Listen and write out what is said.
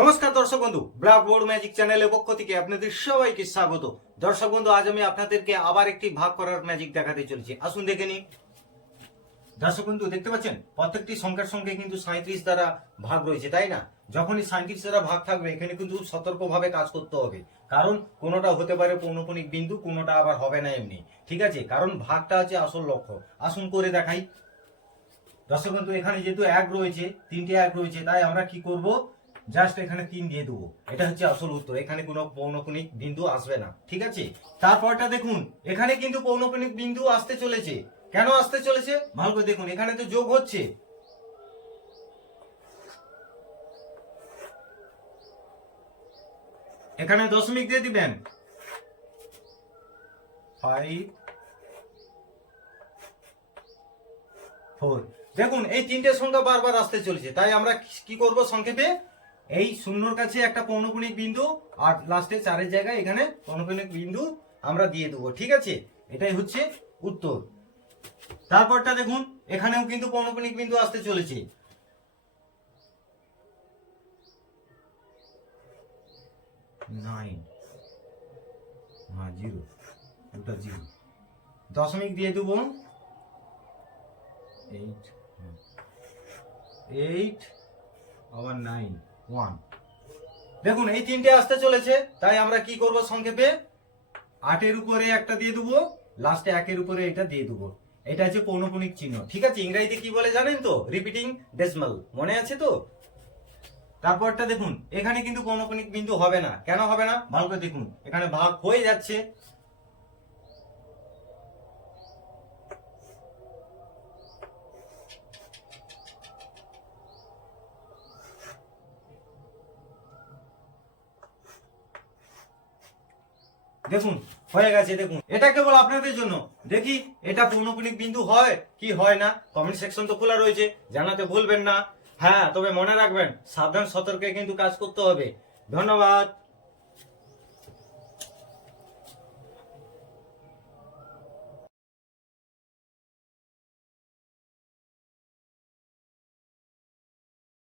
নমস্কার দর্শক বন্ধু, ব্ল্যাকবোর্ড ম্যাজিক চ্যানেলের পক্ষ থেকে আপনাদের সবাইকে স্বাগত। দর্শক বন্ধু, আজ আমি আপনাদেরকে আবার একটি ভাগ করার ম্যাজিক দেখাতে চলেছি। আসুন দেখে নিন। দর্শক বন্ধু, দেখতে পাচ্ছেন প্রত্যেকটি সংখ্যার সঙ্গে কিন্তু 37 দ্বারা ভাগ রয়েছে, তাই না? যখনই 37 দ্বারা ভাগ থাকবে এখানে কিন্তু সতর্কভাবে কাজ করতে হবে, কারণ কোনোটা হতে পারে পৌনঃপুনিক বিন্দু, কোনোটা আবার হবে না এমনি। ঠিক আছে, কারণ ভাগটা আছে আসল লক্ষ্য। আসুন করে দেখাই। দর্শক বন্ধু, এখানে যেহেতু এক রয়েছে, তিনটে এক রয়েছে, তাই আমরা কি করব, জাস্ট এখানে 3 দিয়ে দেবো। এটা হচ্ছে আসল উত্তর, এখানে কোনো পৌনঃপুনিক বিন্দু আসবে না। ঠিক আছে, তারপরটা দেখুন, এখানে কিন্তু পৌনঃপুনিক বিন্দু আসতে চলেছে। কেন আসতে চলেছে ভালো করে দেখুন, এখানে তো যোগ হচ্ছে। এখানে দশমিক দিয়ে দিবেন 5 4। দেখুন এই তিনটে সংখ্যা বারবার আসতে চলেছে, তাই আমরা কি করব, সংক্ষেপে এই শূন্যর কাছে একটা পৌনঃপুনিক বিন্দু আর লাস্টে 4-এর জায়গায় এখানে পৌনঃপুনিক বিন্দু আমরা দিয়ে দেবো। ঠিক আছে, এটাই হচ্ছে উত্তর। তারপরটা দেখুন, এখানেও কিন্তু পৌনঃপুনিক বিন্দু আসতে চলেছে। জিরো, দুটা জিরো, দশমিক দিয়ে দেবো 8 আবার 9 1। দেখুন এই তিনটে আসতে চলেছে, তাই আমরা কি করব, সংক্ষেপে 8-এর উপরে একটা দিয়ে দেবো, লাস্টে 1-এর উপরে এটা দিয়ে দেবো। এটা হচ্ছে পৌনঃপুনিক চিহ্ন। ঠিক আছে, ইংরেজিতে কি বলে জানেন তো? রিপিটিং ডেসিমাল, মনে আছে তো? তারপরটা দেখুন, এখানে কিন্তু পৌনঃপুনিক বিন্দু হবে না। কেন হবে না ভালো করে দেখুন, এখানে ভাগ হয়ে যাচ্ছে। দেখুন হয়ে গেছে। দেখুন এটা কেবল আপনাদের জন্য। দেখি এটা পৌনঃপুনিক বিন্দু হয় কি হয় না। কমেন্ট সেকশন তো খোলা রয়েছে, জানাতে ভুলবেন না। হ্যাঁ, তবে মনে রাখবেন, সাবধান সতর্কে কিন্তু কাজ করতে হবে। ধন্যবাদ।